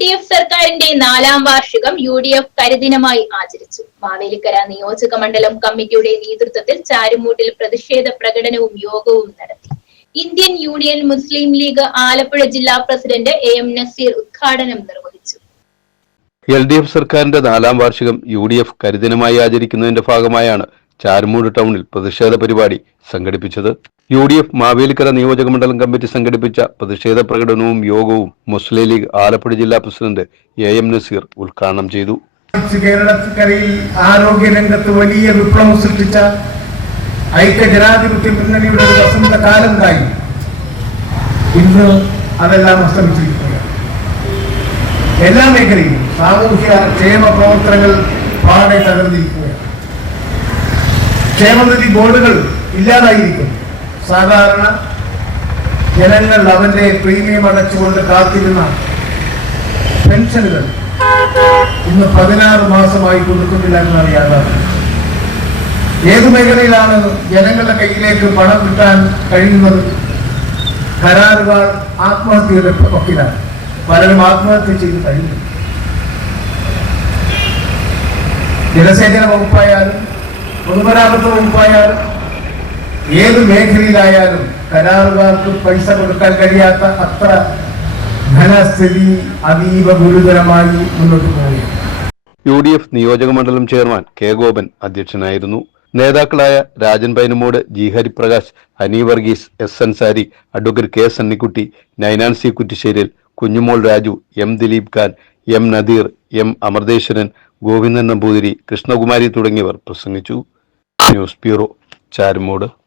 D F സർക്കാരിന്റെ നാലാം വാർഷികം യു ഡി എഫ് കരിദിനമായി ആചരിച്ചു. മാവേലിക്കര നിയോജക മണ്ഡലം കമ്മിറ്റിയുടെ നേതൃത്വത്തിൽ ചാരുമൂട്ടിൽ പ്രതിഷേധ പ്രകടനവും യോഗവും നടത്തി. Indian Union Muslim League Alappuzha ജില്ലാ പ്രസിഡന്റ് എ എം നസീർ ഉദ്ഘാടനം നിർവഹിച്ചു. എൽ ഡി എഫ് സർക്കാരിന്റെ നാലാം വാർഷികം യു ഡി എഫ് കരിദിനമായി ആചരിക്കുന്നതിന്റെ ഭാഗമായാണ് ചാരുമൂട് ടൗണിൽ പ്രതിഷേധ പരിപാടി സംഘടിപ്പിച്ചത് യു ഡി എഫ് മാവേലിക്കര നിയോജക മണ്ഡലം കമ്മിറ്റി സംഘടിപ്പിച്ച പ്രതിഷേധ പ്രകടനവും യോഗവും മുസ്ലിം ലീഗ് ആലപ്പുഴ ജില്ലാ പ്രസിഡന്റ് എ എം നസീർ ഉദ്ഘാടനം ചെയ്തു. കേരളക്കരയിൽ ആരോഗ്യ രംഗത്ത് വലിയ വിപ്ലവം സൃഷ്ടിച്ച ഐക്യ ജനാധിപത്യ മുന്നണിയുടെ വസന്ത കാലം കഴിഞ്ഞു ഇന്ന് അതെല്ലാം അസ്തമിച്ചിരിക്കുകയാണ് എല്ലാ മേഖലയിലും സാമൂഹ്യ ക്ഷേമ പ്രവർത്തനങ്ങൾ പാടെ തകർന്നിരിക്കുകയാണ്. ക്ഷേമനിധി ബോർഡുകൾ ഇല്ലാതായിരിക്കും. സാധാരണ ജനങ്ങൾ അവന്റെ പ്രീമിയം അടച്ചുകൊണ്ട് കാത്തിരുന്ന പെൻഷനുകൾ ഇന്ന് പതിനാറ് മാസമായി കൊടുക്കുന്നില്ല എന്നാണ് യാഥാർത്ഥ്യം ഏത് മേഖലയിലാണ് ജനങ്ങളുടെ കയ്യിലേക്ക് പണം കിട്ടാൻ കഴിയുന്നത്? കരാറുകാർ ആത്മഹത്യയുടെ പക്കിലാണ് പലരും ആത്മഹത്യ ചെയ്ത് കഴിഞ്ഞു. ജലസേചന വകുപ്പായാലും പൊതുമരാമത്ത് വകുപ്പായാലും ഏത് മേഖലയിലായാലും കരാറുകാർക്ക് പൈസ കൊടുക്കാൻ കഴിയാത്ത അത്ര ധനസ്ഥിതി അതീവ ഗുരുതരമായി മുന്നോട്ട് പോവുകയാണ്. യു ഡി എഫ് നിയോജക മണ്ഡലം ചെയർമാൻ കെ ഗോപൻ അധ്യക്ഷനായിരുന്നു. നേതാക്കളായ Rajan Painamod G Hariprakash Ani Varghese S Ansari advocate K Sunnykutty Nainan C Kuttisseril Kunjumol Raju M Dileep Khan M Nadeer M Amardeshwaran Govindan Namboothiri Krishnakumari തുടങ്ങിയവർ പ്രസംഗിച്ചു. News bureau Charummood.